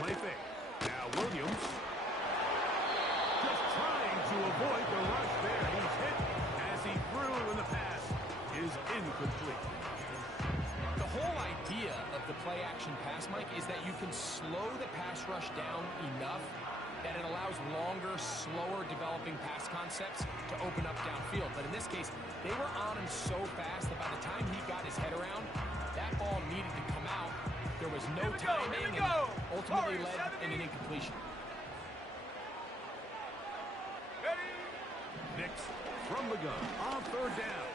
Play fake. Now Williams. Just trying to avoid the rush there. He's hit as he threw, and the pass is incomplete. The whole idea of the play-action pass, Mike, is that you can slow the pass rush down enough that it allows longer, slower developing pass concepts to open up downfield. But in this case, they were on him so fast that by the time he got his head around, that ball needed to come out. There was no timing and ultimately led in an incompletion. Nix from the gun on third down.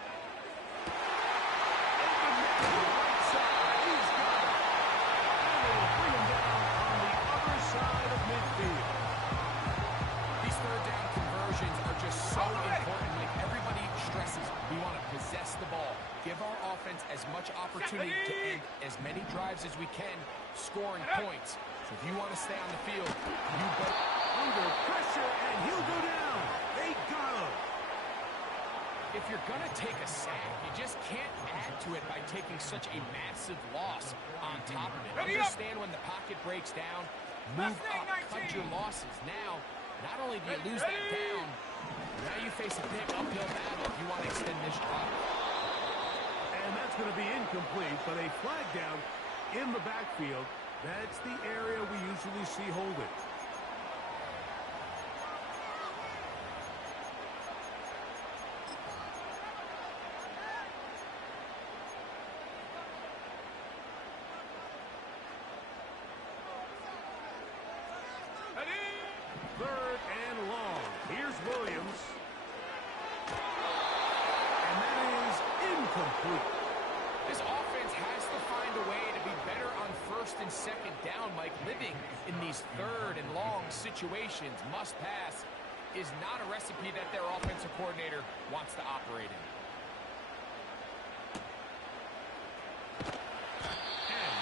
He's got it. And they will bring him down on the other side of midfield. These third down conversions are just so important. Like everybody stresses, we want to possess the ball. Give our offense as much opportunity to end as many drives as we can, scoring points. So if you want to stay on the field, you better. Under pressure, and he'll go down. They got him. If you're going to take a sack, you just can't add to it by taking such a massive loss on top of it. Understand when the pocket breaks down, move up, cut your losses. Now, not only do you lose that down, now you face a big uphill battle if you want to extend this drive. And that's going to be incomplete, but a flag down in the backfield. That's the area we usually see holding. Third and long. Here's Williams. And that is incomplete. This offense has to find a way to be better on first and second down, Mike. Living in these third and long situations, must pass, is not a recipe that their offensive coordinator wants to operate in.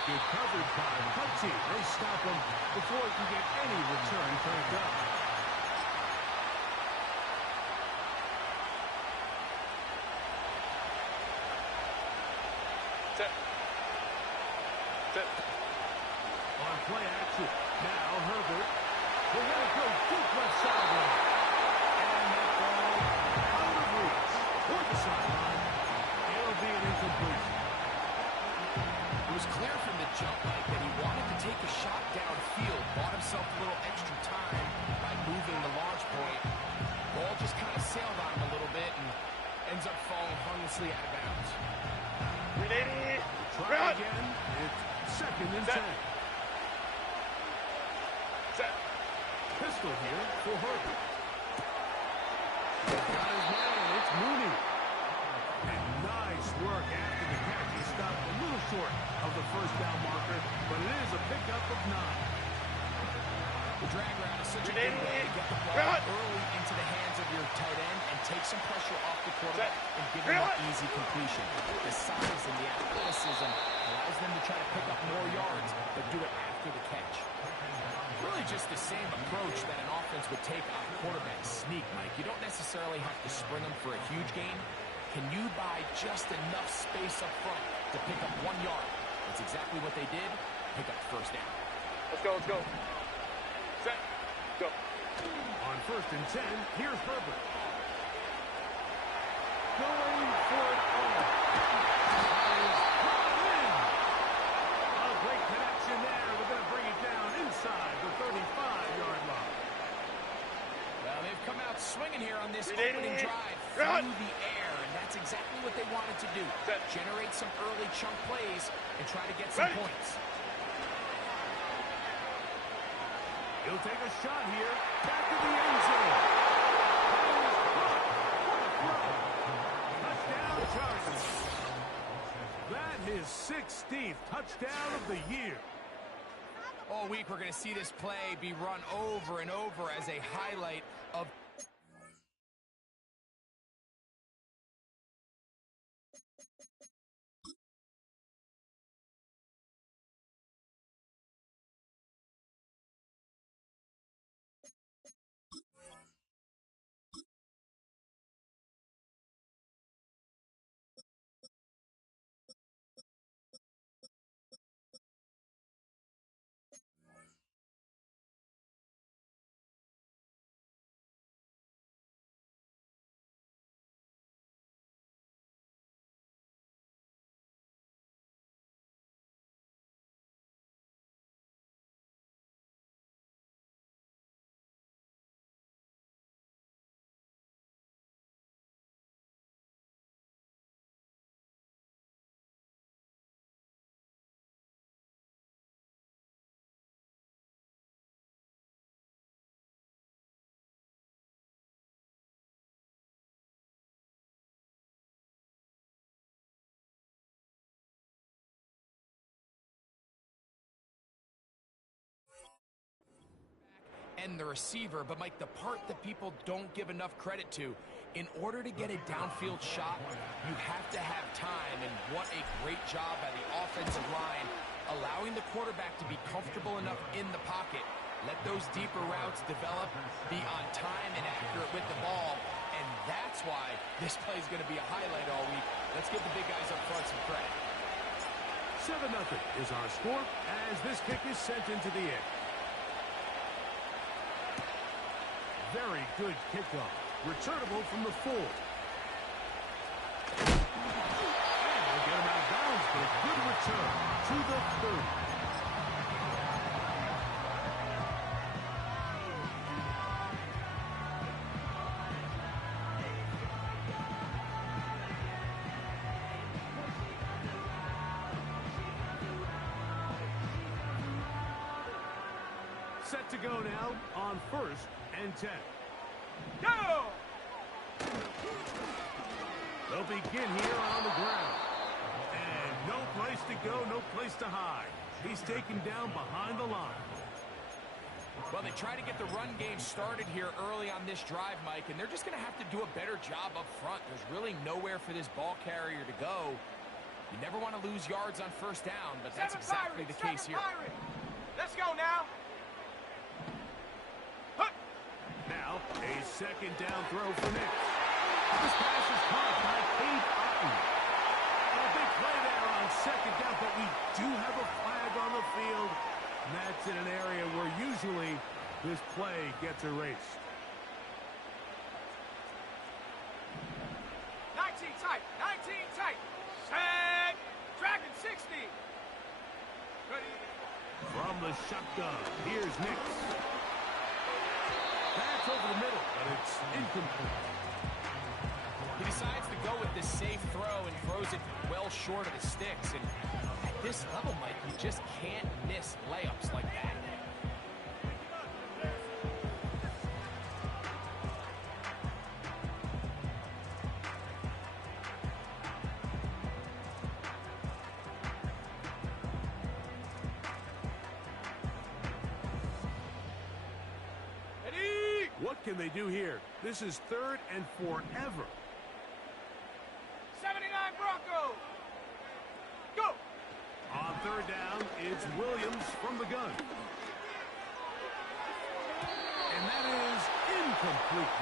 Good coverage by Hutchie. They stop him before he can get any return cranked up. Set. On play action. Now Herbert. We're going to go deep left sideline. And that ball out of reach. Toward the sideline. It'll be an incompletion. It was clear from the jump, Mike, that he wanted to take a shot downfield, bought himself a little extra time by moving the launch point. Ball just kind of sailed on him a little bit and ends up falling harmlessly out of bounds. Try again. It's second and 10. Set. Pistol here for Herbert. Got his man. It's Mooney. And nice work after the catch. He stopped a little short of the first down marker, but it is a pickup of 9. The drag route is such a good way to get the ball early into the hands of your tight end and take some pressure off the quarterback and give him an easy completion. The size and the athleticism allows them to try to pick up more yards, but do it after the catch. Really just the same approach that an offense would take on quarterback sneak, Mike. You don't necessarily have to sprint them for a huge gain. Can you buy just enough space up front to pick up 1 yard? That's exactly what they did. Pick up the first down. Let's go. Set. Go. On first and 10, here's Herbert. Going for it all. A great connection there. They're going to bring it down inside the 35-yard line. Well, they've come out swinging here on this opening drive through the air, and that's exactly what they wanted to do. Generate some early chunk plays and try to get some points. He'll take a shot here. Back to the end zone. Touchdown, Chargers. That is 16th touchdown of the year. All week we're going to see this play be run over and over as a highlight of and the receiver, but Mike, the part that people don't give enough credit to, in order to get a downfield shot, you have to have time, and what a great job by the offensive line, allowing the quarterback to be comfortable enough in the pocket, let those deeper routes develop, be on time and accurate with the ball, and that's why this play is going to be a highlight all week. Let's give the big guys up front some credit. 7-0 is our score as this kick is sent into the air. Very good kickoff. Returnable from the 4. And we'll get him out of bounds, but a good return to the 30. Set to go now on 1st and 10. Go! They'll begin here on the ground. And no place to go, no place to hide. He's taken down behind the line. Well, they try to get the run game started here early on this drive, Mike, and they're just going to have to do a better job up front. There's really nowhere for this ball carrier to go. You never want to lose yards on 1st down, but that's exactly the case here. Let's go now. Now, a 2nd down throw for Nick. This pass is caught by Cade Otton. A big play there on 2nd down, but we do have a flag on the field. And that's in an area where usually this play gets erased. 19 tight, 19 tight. Set. Dragon 60. Ready. From the shotgun, here's Nick. That's over the middle, but it's incomplete. He decides to go with this safe throw and throws it well short of the sticks. And at this level, Mike, you just can't miss layups like that. What can they do here? This is 3rd and forever. 79 Broncos. Go. On 3rd down, it's Williams from the gun. And that is incomplete.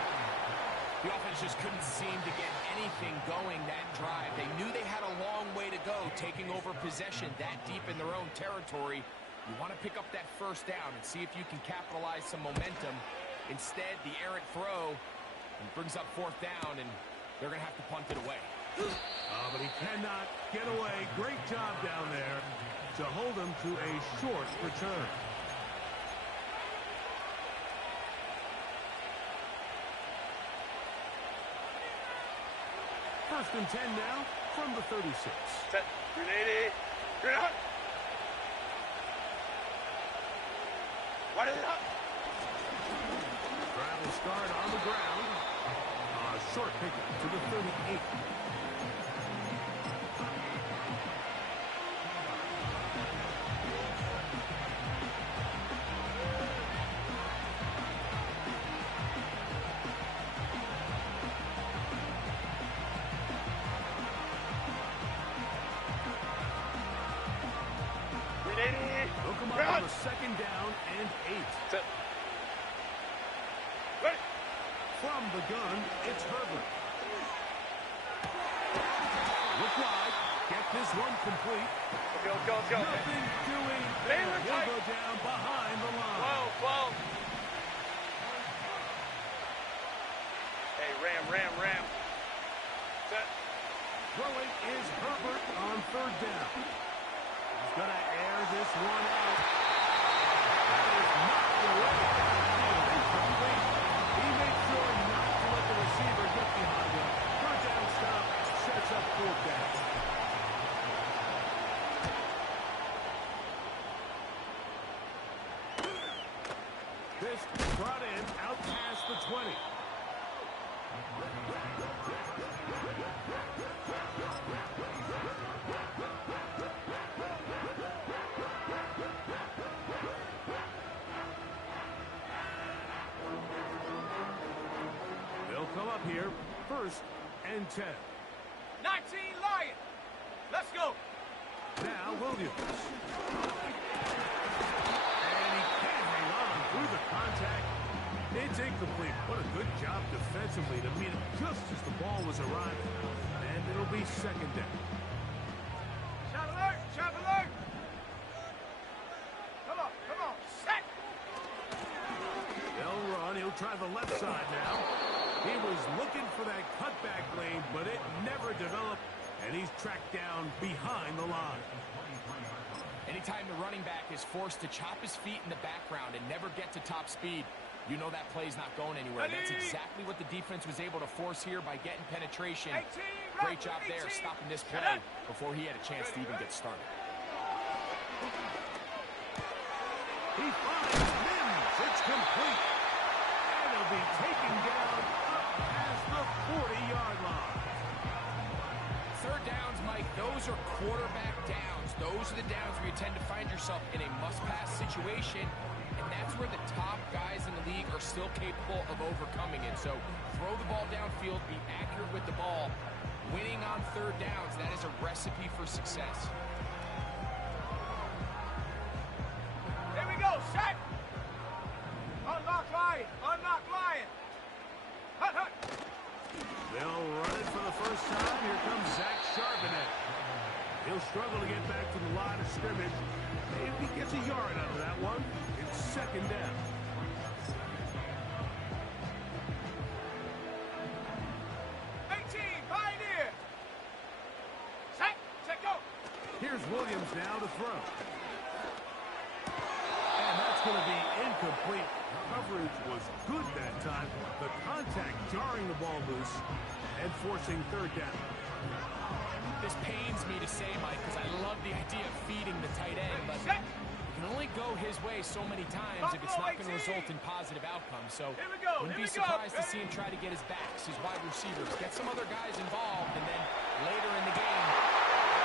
The offense just couldn't seem to get anything going that drive. They knew they had a long way to go, taking over possession that deep in their own territory. You want to pick up that 1st down and see if you can capitalize some momentum. Instead, the errant throw brings up 4th down, and they're going to have to punt it away. But he cannot get away. Great job down there to hold him to a short return. First and 10 now from the 36. Set. Grenade. Grenade. What is it up? Travel start on the ground. A short pickup to the 38. They'll come up on the 2nd down and 8. Set. Ready. From the gun, it's Herbert. Look wide. Get this one complete. Let's go, let's go. Nothing doing. Baylor He'll tight. go down behind the line. Whoa. Hey, ram. Set. Throwing is Herbert on 3rd down. He's going to air this one out. That is knocked away. Incomplete. He made sure not to let the receiver get behind him. 3rd down stop sets up 4th down. This brought in out past the 20. up here. 1st and 10. 19 Lion. Let's go. Now Williams. And he can't hang on through the contact. It's incomplete. What a good job defensively to meet it just as the ball was arriving. And it'll be 2nd down. Shot alert. Shot alert. Come on. Set. They'll run. He'll try the left side now. He was looking for that cutback lane, but it never developed. And he's tracked down behind the line. Anytime the running back is forced to chop his feet in the background and never get to top speed, you know that play's not going anywhere. That's exactly what the defense was able to force here by getting penetration. Great job there stopping this play before he had a chance to even get started. He finds Mims. It's complete. And he'll be taken down up past the 40-yard line. 3rd downs, Mike, those are quarterback downs. Those are the downs where you tend to find yourself in a must-pass situation, and that's where the top guys in the league are still capable of overcoming it. So throw the ball downfield, be accurate with the ball. Winning on 3rd downs, that is a recipe for success. Here we go. Set. Unlock Lion. Unlock Lion. Hut. They'll run it for the first time. Here comes Zach Charbonnet. He'll struggle to get back to the line of scrimmage. Maybe he gets a yard out of that one. It's 2nd down. Pioneer. Set. Go. Here's Williams now to throw. And that's going to be incomplete. Coverage was good that time. The contact jarring the ball loose and forcing 3rd down. This pains me to say, Mike, because I love the idea of feeding the tight end, but it can only go his way so many times if it's not going to result in positive outcomes. So wouldn't be surprised to see him try to get his backs, his wide receivers, get some other guys involved, and then later in the game,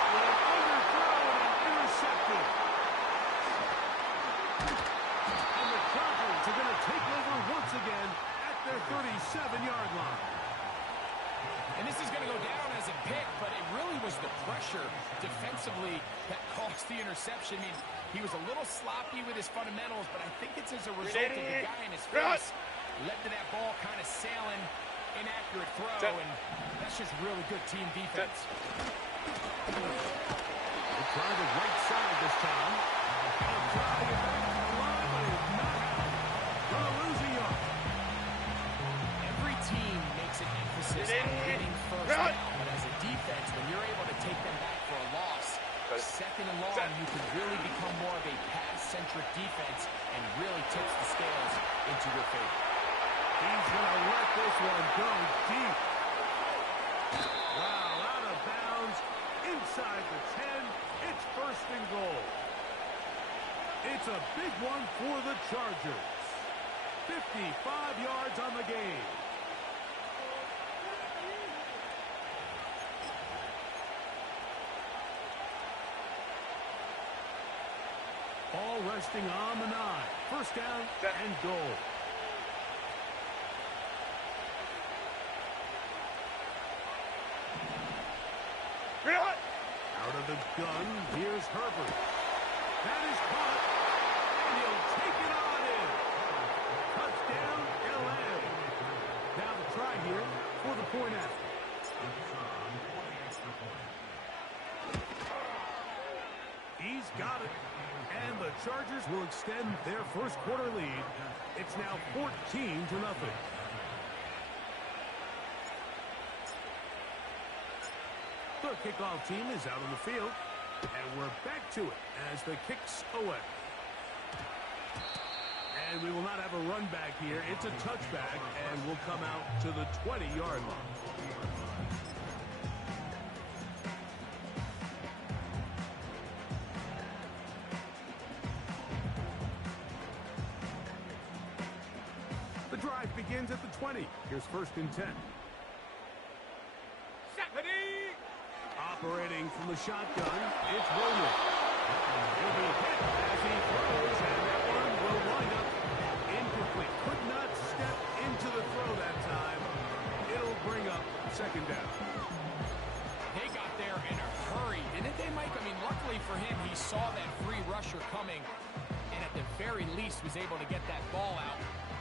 Underthrown and intercepted. And the Chargers are going to take over once again at their 37-yard line. and this is going to go down as a pick, but it really was the pressure defensively that caused the interception. I mean, he was a little sloppy with his fundamentals, but I think it's as a result of the guy in his face led to that ball kind of sailing, inaccurate throw, and that's just really good team defense. They try the right side this time. They'll try to get back to the line, but it's not out. Gonna lose a yard. Every team makes an emphasis on getting first down, but as a defense, when you're able to take them back for a loss, 2nd and long, you can really become more of a pass-centric defense and really tips the scales into your favor. He's gonna let this one go deep. Wow, out of bounds, inside the 10. It's 1st and goal. It's a big one for the Chargers. 55 yards on the game. All resting on the 9. 1st down and goal. Out of the gun, here's Herbert. That is caught, and he'll take it on in. Touchdown, L.A. Now the try here for the point after. He's got it, and the Chargers will extend their first quarter lead. It's now 14-0. The kickoff team is out on the field, and we're back to it as the kick's away. And we will not have a run back here. It's a touchback, and will come out to the 20-yard line. The drive begins at the 20. Here's 1st and 10. Operating from the shotgun, it's Williams. He'll be hit as he throws, and that one will wind up incomplete. Could not step into the throw that time. It'll was able to get that ball out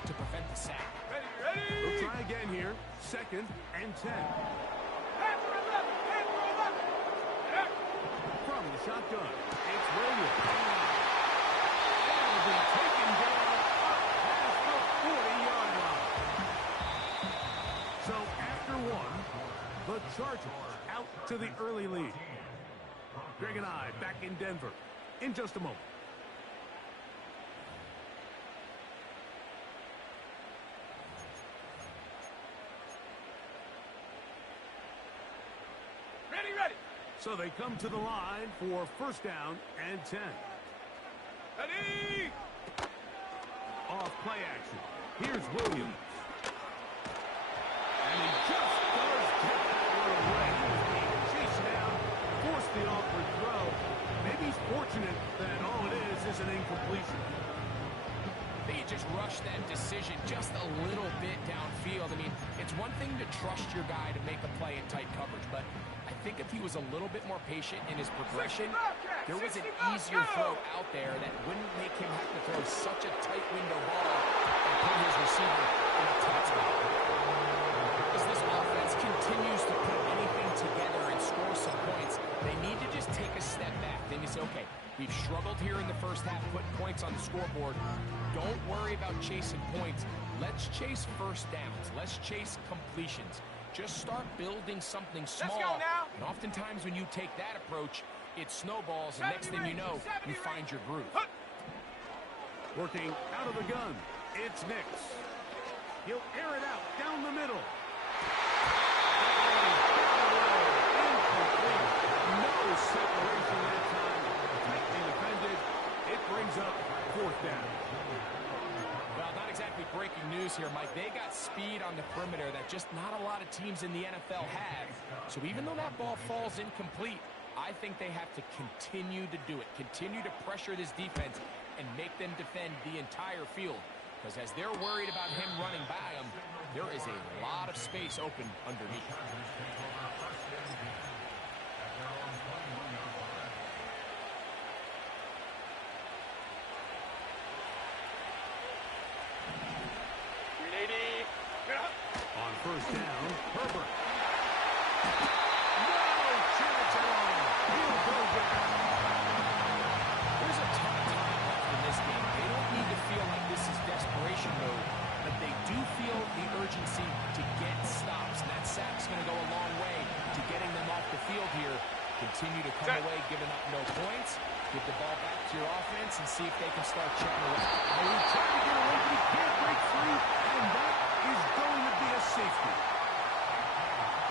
to prevent the sack. Ready, ready! We'll try again here. 2nd and 10. Hand for 11! Hand for 11! From the shotgun, it's Williams. And will be taken down up past the 40-yard line. So after one, the Chargers out to the early lead. Greg and I back in Denver in just a moment. Ready, ready! So they come to the line for 1st down and 10. Ready! Off play action. Here's Williams. And he just does get that one away. He was being chased down, forced the awkward throw. Maybe he's fortunate that all it is an incompletion. I think he just rushed that decision just a little bit downfield. I mean, it's one thing to trust your guy to make a play in tight coverage, but I think if he was a little bit more patient in his progression, there was an easier throw out there that wouldn't make him have to throw such a tight window ball and put his receiver in a tight spot. As this offense continues to put anything together and score some points, they need to just take a step back. They need to say, okay, we've struggled here in the first half, putting points on the scoreboard. Don't worry about chasing points. Let's chase 1st downs. Let's chase completions. Just start building something small. Let's go now. And oftentimes when you take that approach, it snowballs, and next thing you know, you find your groove. Working out of the gun, it's Nix. He'll air it out down the middle. No separation that time. Tightly defended. It brings up 4th down. Well, not exactly breaking news here, Mike. They got speed on the perimeter that just not a lot of teams in the NFL have. So even though that ball falls incomplete, I think they have to continue to do it. Continue to pressure this defense and make them defend the entire field. Because as they're worried about him running by them, there is a lot of space open underneath. On 1st down, Herbert. No chance at all. He'll go down. There's a ton of time left in this game. They don't need to feel like this is desperation mode, but they do feel the urgency to get stops. And that sack's going to go a long way to getting them off the field here. Continue to come away giving up no points. Give the ball back to your offense and see if they can start chipping away. And he tried to get away, but he can't break free, and that is going to be a safety.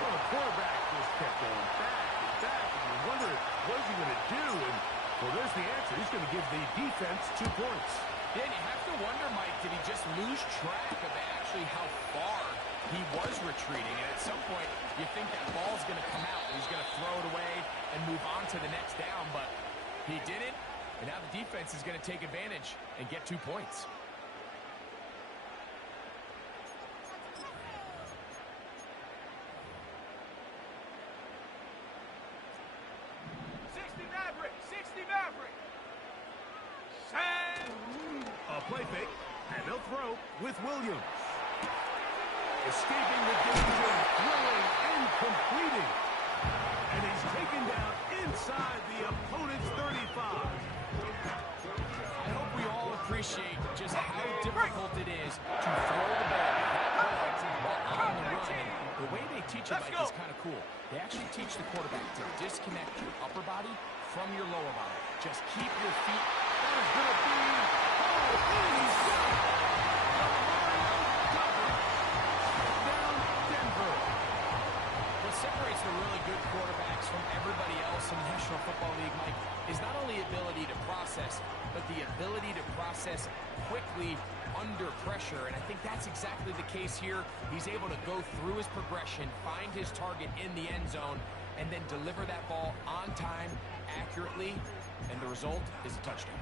Well, the quarterback just kept going back and back, and you wondered what is he going to do, and well, there's the answer. He's going to give the defense 2 points. Yeah, and you have to wonder, Mike, did he just lose track of actually how far he was retreating? And at some point, you think that ball's going to come out. He's going to throw it away and move on to the next down, but he didn't. And now the defense is going to take advantage and get 2 points. A play fake, and they'll throw with Williams. Escaping the danger, throwing and completing. And he's taken down inside the opponent's 35. I hope we all appreciate just how difficult it is to throw the ball while on the run. And the way they teach it, Mike, is kind of cool. They actually teach the quarterback to disconnect your upper body from your lower body. Just keep your feet. That is going to be... Oh, he's got it. Down Denver. What separates the really good quarterbacks from everybody else in the National Football League, Mike, is not only ability to process, but the ability to process quickly under pressure. And I think that's exactly the case here. He's able to go through his progression, find his target in the end zone, and then deliver that ball on time, accurately, and the result is a touchdown.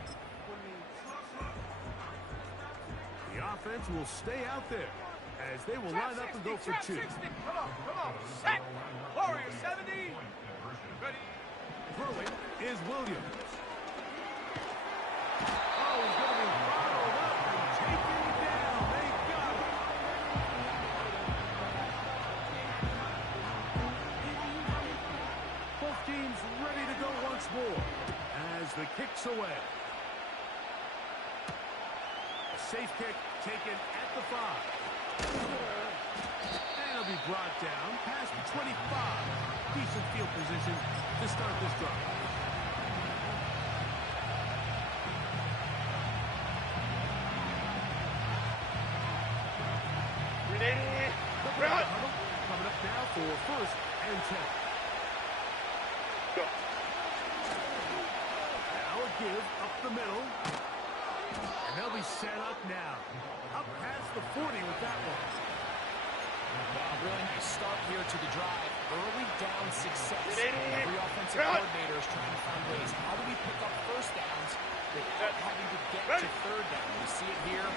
The offense will stay out there as they will line up and go for 2. Come on, set. Warrior 70. Ready. Throwing is Williams. Oh, he's going to be followed up kicks away. A safe kick taken at the 5. And it'll be brought down past the 25. Decent field position to start this drive. Coming up now for 1st and 10. Go. Now a give up the middle. And they'll be set up now. Up past the 40 with that one. Well, really nice start here to the drive. Early down success. Every offensive coordinator is trying to find ways. How do we pick up first downs without having to get to third down? We see it here.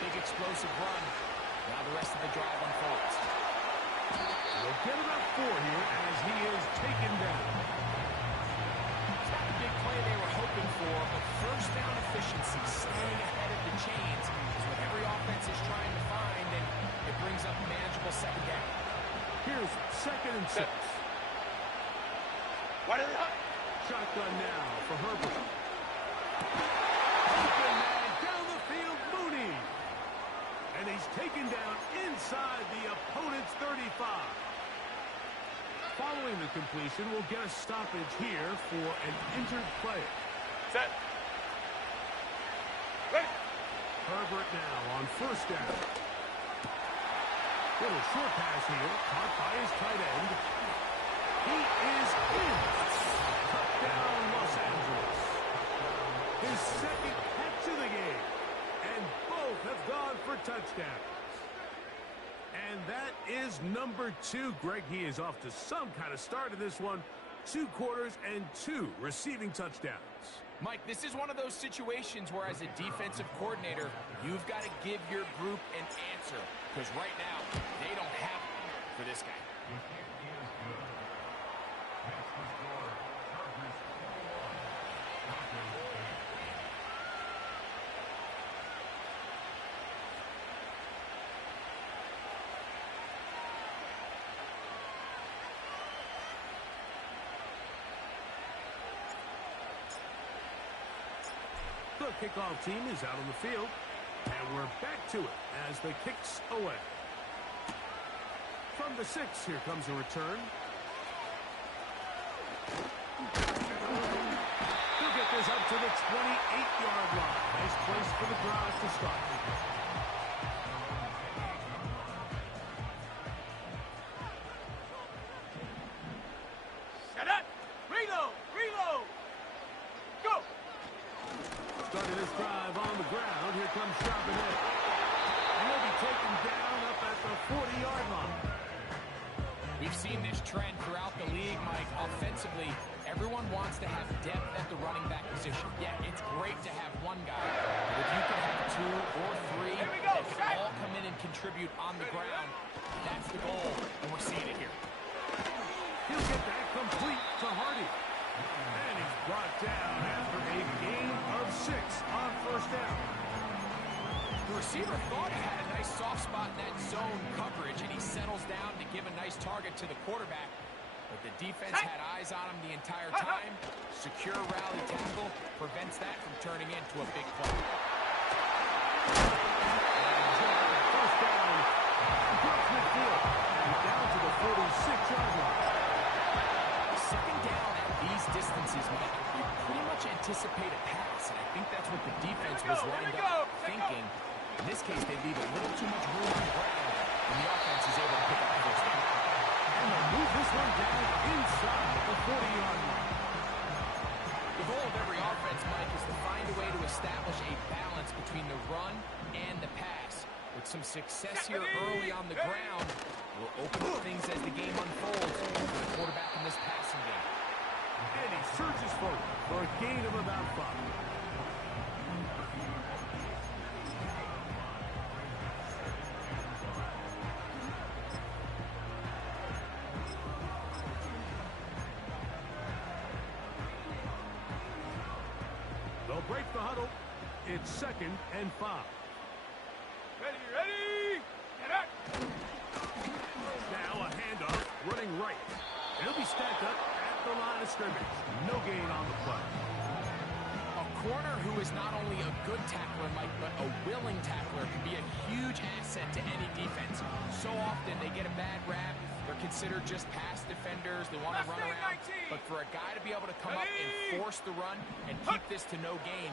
Big explosive run. Now the rest of the drive unfolds. We'll get about 4 here as he is taken down. It's not a big play they were hoping for, but first down efficiency, staying ahead of the chains, is what every offense is trying to find, and it brings up a manageable 2nd down. Here's 2nd and 6. Why did they... Shotgun now for Herbert. Open man down the field, Mooney. And he's taken down inside the opponent's 35. Following the completion, we'll get a stoppage here for an injured player. Set. Ready. Herbert now on 1st down. Little short pass here, caught by his tight end. He is in. Touchdown, Los Angeles. His 2nd catch of the game. And both have gone for touchdowns. And that is number 2. Greg, he is off to some kind of start in this one. 2 quarters and 2 receiving touchdowns. Mike, this is one of those situations where as a defensive coordinator, you've got to give your group an answer. Because right now, they don't have one for this guy. The kickoff team is out on the field, and we're back to it as the kicks away. From the 6, here comes a return. He'll get this up to the 28-yard line. Nice place for the drive to start. Set up. Reload. Reload. Go. Starting this drive on the ground. Here comes Charbonnet. And he'll be taken down up at the 40-yard line. We've seen this trend throughout the league, Mike. Offensively, everyone wants to have depth at the running back position. Yeah, it's great to have one guy, but if you can have 2 or 3 that can all come in and contribute on the ground, that's the goal, and we're seeing it here. He'll get that complete to Hardy. And he's brought down after a gain of 6 on 1st down. The receiver thought he had a nice soft spot in that zone coverage, and he settles down to give a nice target to the quarterback. But the defense had eyes on him the entire time. Secure rally tackle prevents that from turning into a big play. First down. Across midfield. And down to the 46-yard line. Second down at these distances, Mike, you pretty much anticipate a pass, and I think that's what the defense was lined up thinking. In this case, they leave a little too much room on the ground, and the offense is able to pick up the first down. And they'll move this one down inside the 40-yard line. The goal of every offense, Mike, is to find a way to establish a balance between the run and the pass. With some success here early on the ground, will open up things as the game unfolds for the quarterback in this passing game. And he surges forward for a gain of about 5. They'll break the huddle. It's 2nd and 5. Ready, ready. Get up. Now a handoff, running right. He'll be stacked up at the line of scrimmage. No gain on the play. A corner who is not only a good tackler, Mike, but a willing tackler can be a huge asset to any defense. So often they get a bad rap. They're considered just pass defenders. They want to run around. But for a guy to be able to come up and force the run and keep this to no gain,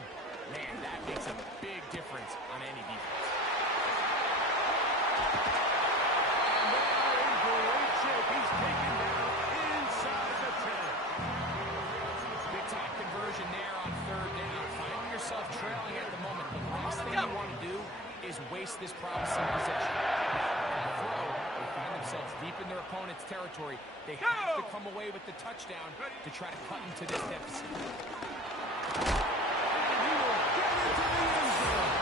man, that makes a big difference on any defense. And they're in great shape. He's taken down inside the 10. Big time conversion there on third down. Finding yourself trailing at the moment. The last thing you want to do is waste this promising possession. Throw, they find themselves deep in their opponent's territory. They have to come away with the touchdown to try to cut into this deficit. And he will get into the end zone.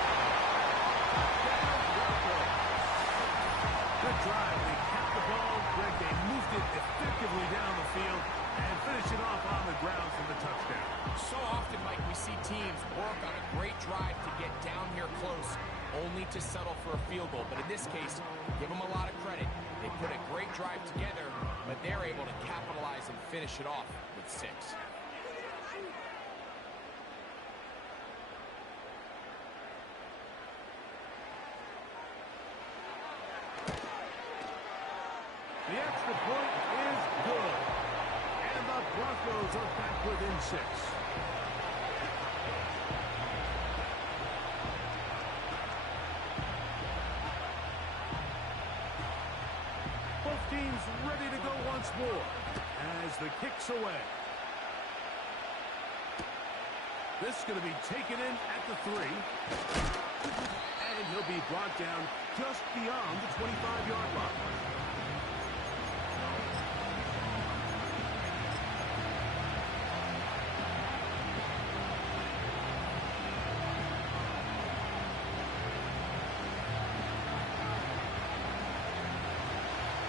Good drive. They kept the ball. Greg, they moved it effectively down the field and finish it off on the ground for the touchdown. So often, Mike, we see teams work on a great drive to get down here close, only to settle for a field goal. But in this case, give them a lot of credit. They put a great drive together, but they're able to capitalize and finish it off with 6. The extra point is good. And the Broncos are back within 6. Both teams ready to go once more as the kick's away. This is going to be taken in at the 3. And he'll be brought down just beyond the 25-yard line.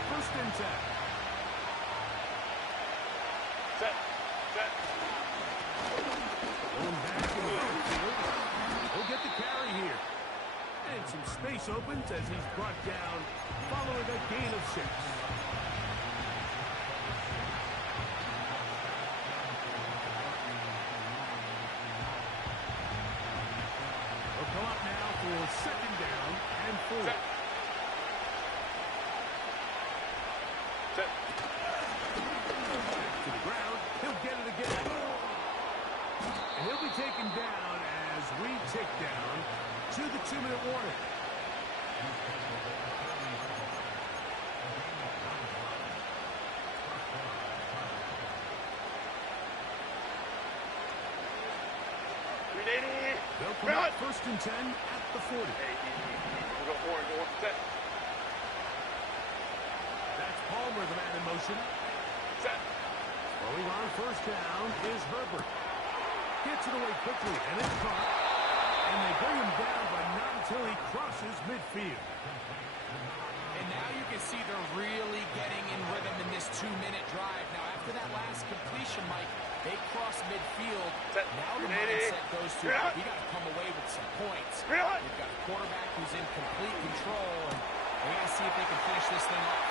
First and 10. Set. Going back in the field. He'll get the carry here. And some space opens as he's brought down following a gain of 6. He'll come up now for second down and 4. Set. To the ground. He'll get it again. And he'll be taken down as we tick down to the 2-minute warning. They'll come out first and 10 at the 40. We'll go forward. Set. That's Palmer, the man in motion. Set. Throwing on first down is Herbert. Gets it away quickly, and it's caught. And they bring him down, but not until he crosses midfield. And now you can see they're really getting in rhythm in this 2-minute drive. Now, after that last completion, Mike, they cross midfield. Now the mindset goes to, we got to come away with some points. We've got a quarterback who's in complete control, and we got to see if they can finish this thing off.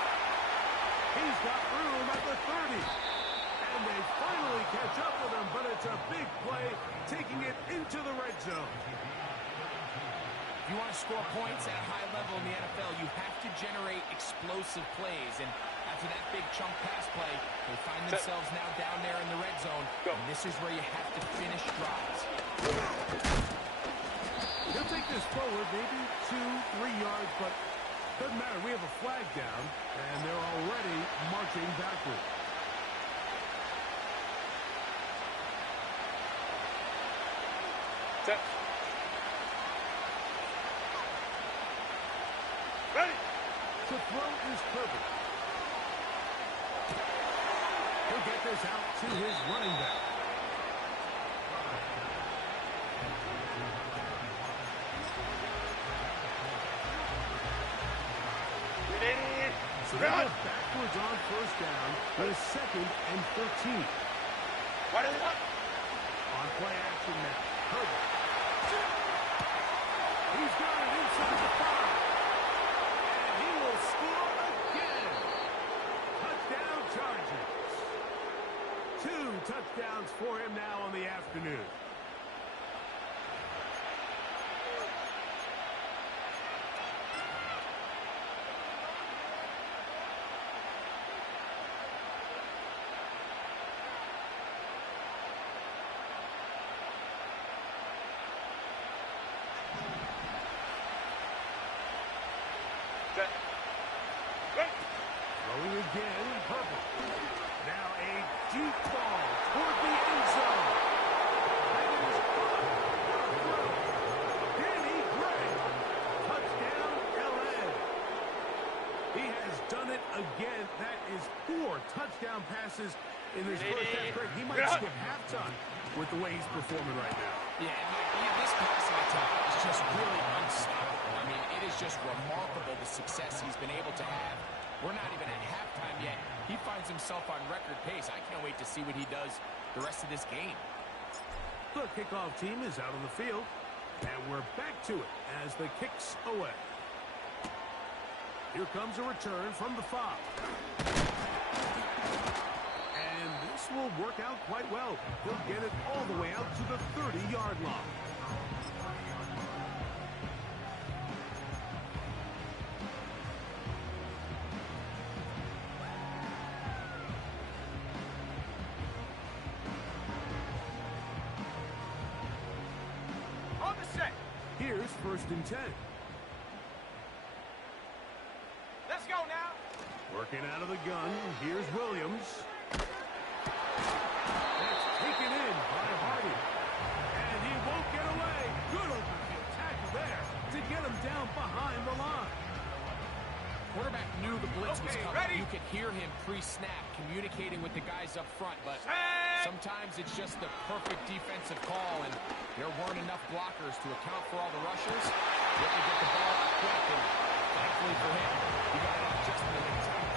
He's got room at the 30. And they finally catch up with him, but it's a big play, taking it into the red zone. If you want to score points at a high level in the NFL, you have to generate explosive plays. And after that big chunk pass play, they find themselves now down there in the red zone. And this is where you have to finish drives. He'll take this forward, maybe 2-3 yards, but doesn't matter. We have a flag down, and they're already marching backward. Set. Ready. To throw is Herbert. He'll get this out to his running back. So they go backwards on first down with 2nd and 13. What is it? On play action now. Herbert. He's got it inside the 5. And he will score again. Touchdown Chargers. 2 touchdowns for him now on the afternoon. Throwing again, Herbert. Now a deep ball toward the end zone. That is Danny Gray. Touchdown, LA. He has done it again. That is 4 touchdown passes in this first half. Greg, he might skip halftime with the way he's performing right now. Yeah, this passing attack is just really unstoppable. I mean, it is just remarkable the success he's been able to have. We're not even at halftime yet. He finds himself on record pace. I can't wait to see what he does the rest of this game. The kickoff team is out on the field, and we're back to it as the kicks away. Here comes a return from the 5. And this will work out quite well. He'll get it all the way out to the 30-yard line. On the set. Here's 1st and 10. Let's go now. Working out of the gun, here's Williams. That's taken in by Hardy. And he won't get away. Good open field tackle there to get him down behind the line. Quarterback knew the blitz was coming. Ready? You could hear him pre-snap communicating with the guys up front, but sometimes it's just the perfect defensive call, and there weren't enough blockers to account for all the rushers. He had to get the ball out quick, and thankfully for him, he got it out just in the nick time.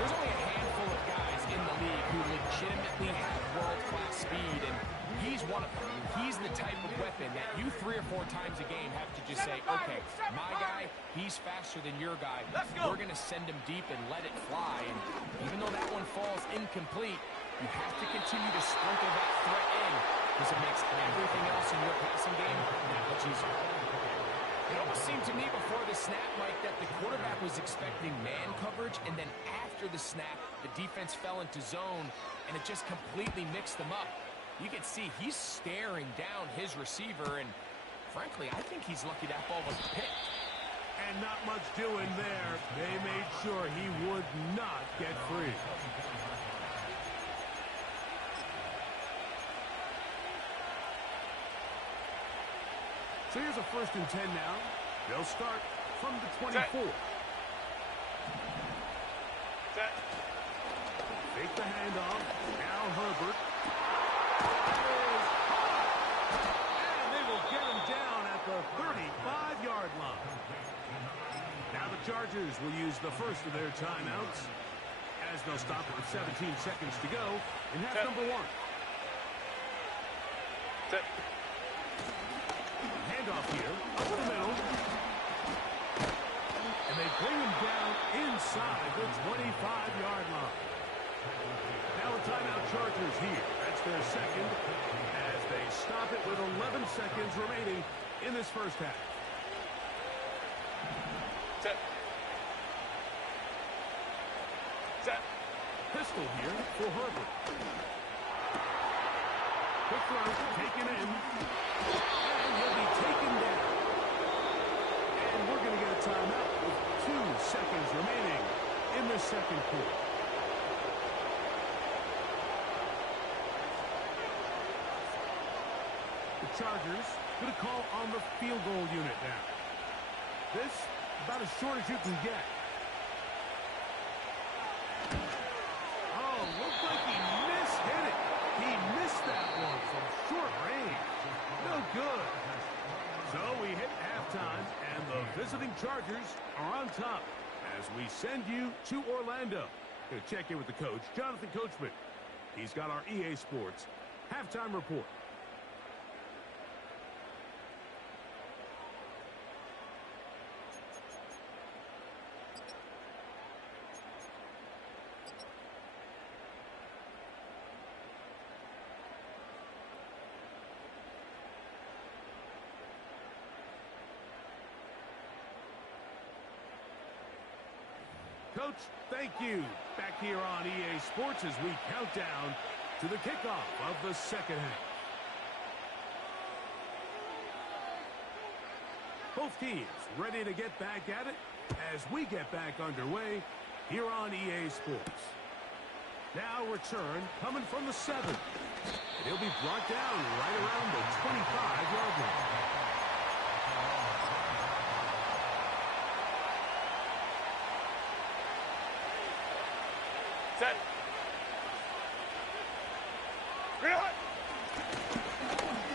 There's only a handful of guys in the league who legitimately have world-class speed, and he's one of them. He's the type of weapon that you 3 or 4 times a game have to just say, okay, my guy, he's faster than your guy. We're going to send him deep and let it fly. And even though that one falls incomplete, you have to continue to sprinkle that threat in because it makes everything else in your passing game that much easier. It almost seemed to me before the snap, Mike, that the quarterback was expecting man coverage, and then after the snap, the defense fell into zone, and it just completely mixed them up. You can see he's staring down his receiver, and frankly, I think he's lucky that ball was picked. And not much doing there. They made sure he would not get free. So here's a 1st and 10 now. They'll start from the 24. Fake the handoff. Now Herbert. And they will get him down at the 35-yard line. Now the Chargers will use the first of their timeouts as they'll stop with 17 seconds to go in half number 1. Handoff here, up the middle. And they bring him down inside the 25-yard line. Now a timeout Chargers here. That's their second as they stop it with 11 seconds remaining in this first half. Pistol here for Herbert. Quick throw, taken in. And he'll be taken down. And we're going to get a timeout with 2 seconds remaining in the second quarter. The Chargers going to call on the field goal unit now. This about as short as you can get. Oh, looked like he mishit it. He missed that one from short range. No good. So we hit halftime, and the visiting Chargers are on top as we send you to Orlando. Going to check in with the coach, Jonathan Coachman. He's got our EA Sports halftime report. Coach, thank you. Back here on EA Sports as we count down to the kickoff of the second half. Both teams ready to get back at it as we get back underway here on EA Sports. Now return coming from the 7. And he'll be brought down right around the 25-yard line. Set. Reload.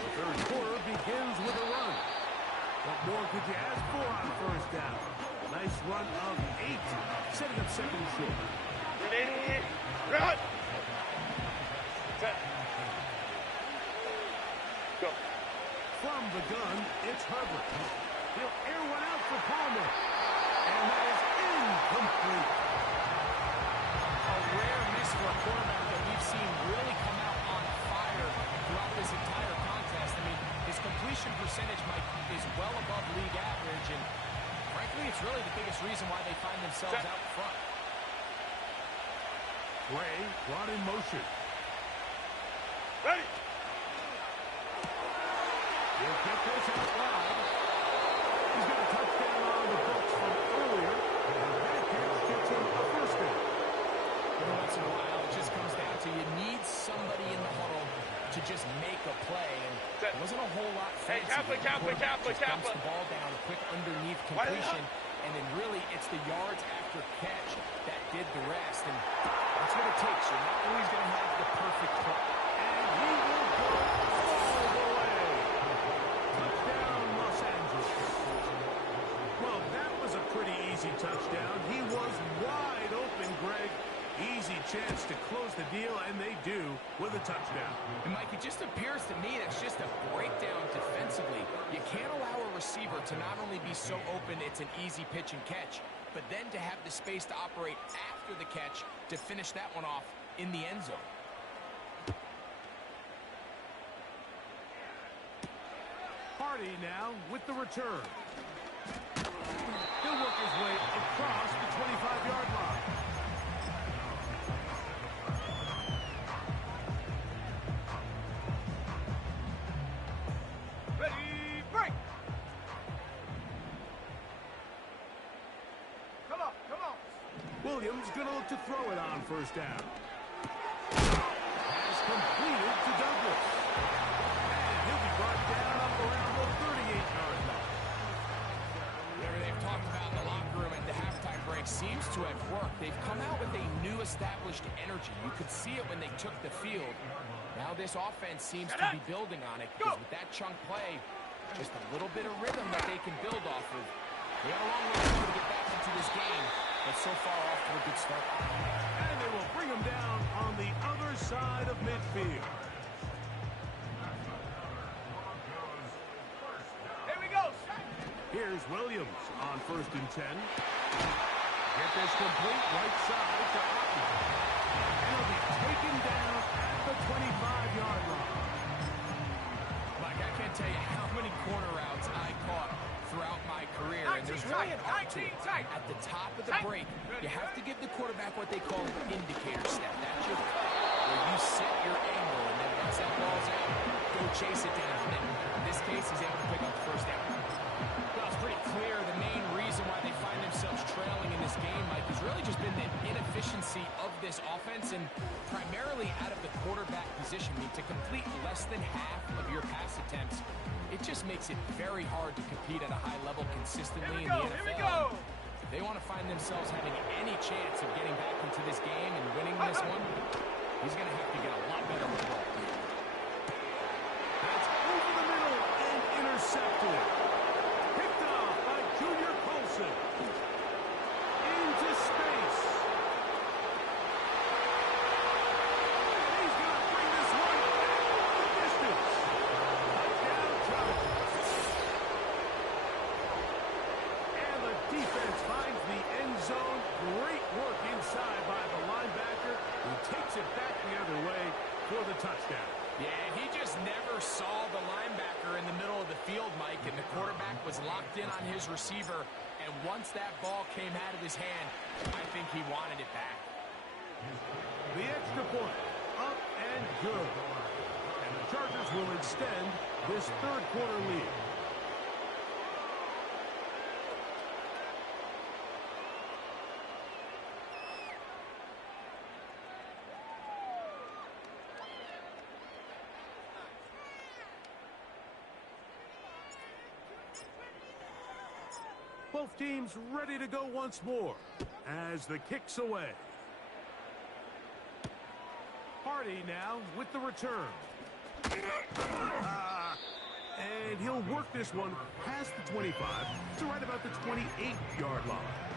The third quarter begins with a run. What more could you ask for on first down? Nice run of 8, setting up second and short. Ready. Reload. Set. Go. From the gun, it's Herbert. He'll air one out for Palmer. And that is incomplete. A rare miss for a quarterback that we've seen really come out on fire throughout this entire contest. I mean, his completion percentage, Mike, is well above league average, and frankly, it's really the biggest reason why they find themselves out front. Gray brought in motion. Ready. He'll get this out wide. He's got a touchdown on the books from earlier, and that catch gets him a first down. Every once in a while, it just comes down to you need somebody in the huddle to just make a play, and there wasn't a whole lot fancy. Dumps the ball down, a quick underneath completion, and then really it's the yards after catch that did the rest, and that's what it takes. You're not always going to have the perfect play. And he will go all the way. Touchdown, Los Angeles. Well, that was a pretty easy touchdown. He was wide open, Greg. Easy chance to close the deal, and they do with a touchdown. And, Mike, it just appears to me that's just a breakdown defensively. You can't allow a receiver to not only be so open it's an easy pitch and catch, but then to have the space to operate after the catch to finish that one off in the end zone. Hardy now with the return. He'll work his way across the 25-yard line. Ready. Break. Come on. Come on. Williams going to look to throw it on first down. Pass completed to Douglas. And he'll be brought down up around the 38-yard line. Whatever they've talked about in the locker room at the halftime break seems to have worked. They've come out with a new established energy. You could see it when they took the field. Now this offense seems to be building on it because with that chunk play, just a little bit of rhythm that they can build off of. They got a long way to go to get back into this game, but so far off to a good start. And they will bring him down on the other side of midfield. Here we go. Here's Williams on 1st and 10. Get this complete right side to Otten. And he'll be taken down at the 25-yard line. Mike, I can't tell you how many corner routes I caught throughout my career, and there's really an art to it. At the top of the break, you have to give the quarterback what they call an indicator step. That's your cut, where you set your angle, and then once that ball's out, go chase it down. And in this case, he's able to pick up the first down. Well, it's pretty clear the main reason why they find themselves trailing in this game, Mike, has really just been the inefficiency of this offense, and primarily out of the quarterback position. I mean, to complete less than half of your pass attempts, it just makes it very hard to compete at a high level consistently in the NFL. Here we go. If they want to find themselves having any chance of getting back into this game and winning this one, he's going to have to get a lot better with the ball. That's over the middle and intercepted. Picked off by Junior Colson. Into space. And he's going to bring this one back the distance. Touchdown, Chargers. And the defense finds the end zone. Great work inside by the linebacker, who takes it back the other way for the touchdown. Yeah, he just never saw the linebacker in the middle of the field, Mike, and the quarterback was locked in on his receiver, and once that ball came out of his hand, I think he wanted it back. The extra point, up and good. And the Chargers will extend this third quarter lead. Both teams ready to go once more as the kick's away. Hardy now with the return. And he'll work this one past the 25 to right about the 28-yard line.